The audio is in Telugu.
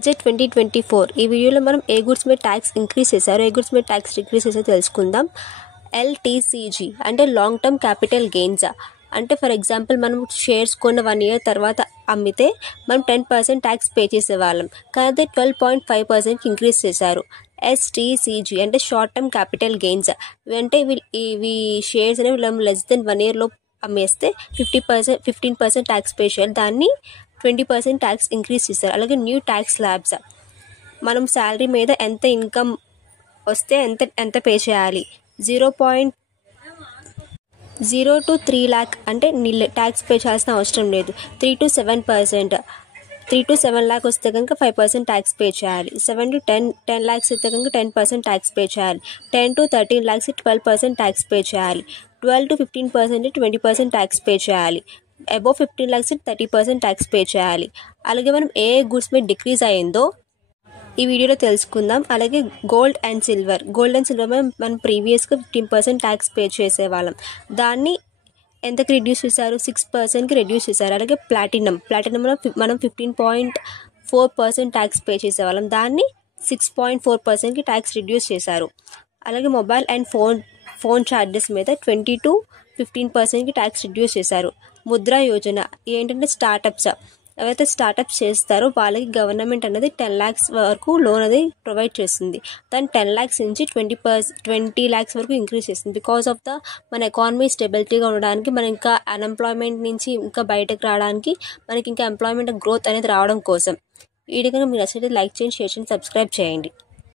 బడ్జెట్ 2024 ఈ వీడియోలో మనం ఏ గుడ్స్ మీద ట్యాక్స్ ఇంక్రీజ్ చేశారు, ఏ గుడ్స్ మీద ట్యాక్స్ డిక్రీజ్ చేశారో తెలుసుకుందాం. ఎల్టీసీజీ అంటే లాంగ్ టర్మ్ క్యాపిటల్ గెయిన్స్. అంటే ఫర్ ఎగ్జాంపుల్ మనం షేర్స్ కొన్న 1 year తర్వాత అమ్మితే మనం 10% ట్యాక్స్ పే చేసేవాళ్ళం, కానీ అదే 12.5% ఇంక్రీజ్ చేశారు. ఎస్టీసీజీ అంటే షార్ట్ టర్మ్ క్యాపిటల్ గెయిన్స్. అంటే ఇవి షేర్స్ అనేవి లెస్ దెన్ 1 year లోపు అమ్మేస్తే 15% ట్యాక్స్ పే చేయాలి, దాన్ని 20% ట్యాక్స్ ఇంక్రీజ్ చేస్తారు. అలాగే న్యూ ట్యాక్స్ స్లాబ్స్, మనం శాలరీ మీద ఎంత ఇన్కమ్ వస్తే ఎంత పే చేయాలి. 0.0 to 3 lakh అంటే ట్యాక్స్ పే చేయాల్సిన అవసరం లేదు. 3 to 7%, 3 to 7 lakh వస్తే కనుక 5% ట్యాక్స్ పే చేయాలి. 7 to 10 lakhs అయితే కనుక 10% ట్యాక్స్ పే చేయాలి. 10 to 13 lakhs 12% ట్యాక్స్ పే చేయాలి. 12 to 15% 20% ట్యాక్స్ పే చేయాలి. అబోవ్ 15 lakhs 30% ట్యాక్స్ పే చేయాలి. అలాగే మనం ఏ గుడ్స్ మీద డిక్రీజ్ అయ్యిందో ఈ వీడియోలో తెలుసుకుందాం. అలాగే గోల్డ్ అండ్ సిల్వర్ మనం ప్రీవియస్గా 15% ట్యాక్స్ పే చేసేవాళ్ళం, దాన్ని ఎంతకు రిడ్యూస్ చేశారు, 6%కి రిడ్యూస్ చేశారు. అలాగే ప్లాటినంలో మనం 15.4% ట్యాక్స్ పే చేసేవాళ్ళం, దాన్ని 6.4%కి ట్యాక్స్ రిడ్యూస్ చేశారు. అలాగే మొబైల్ అండ్ ఫోన్ ఛార్జెస్ మీద 20 to 15%కి ట్యాక్స్ రిడ్యూస్ చేశారు. ముద్రా యోజన ఏంటంటే స్టార్టప్స్, ఎవరైతే స్టార్టప్స్ చేస్తారో వాళ్ళకి గవర్నమెంట్ అనేది 10 lakhs వరకు లోన్ అది ప్రొవైడ్ చేస్తుంది. దాన్ని 10 lakhs నుంచి 20 lakhs వరకు ఇంక్రీజ్ చేస్తుంది. బికాస్ ఆఫ్ మన ఎకానమీ స్టెబిలిటీగా ఉండడానికి, మనం ఇంకా అన్ఎంప్లాయ్మెంట్ నుంచి ఇంకా బయటకు రావడానికి, మనకి ఇంకా ఎంప్లాయ్మెంట్ గ్రోత్ అనేది రావడం కోసం. ఈ వీడియో కనుక మీరు నచ్చితే లైక్ చేయండి, షేర్ చేయండి, సబ్స్క్రైబ్ చేయండి.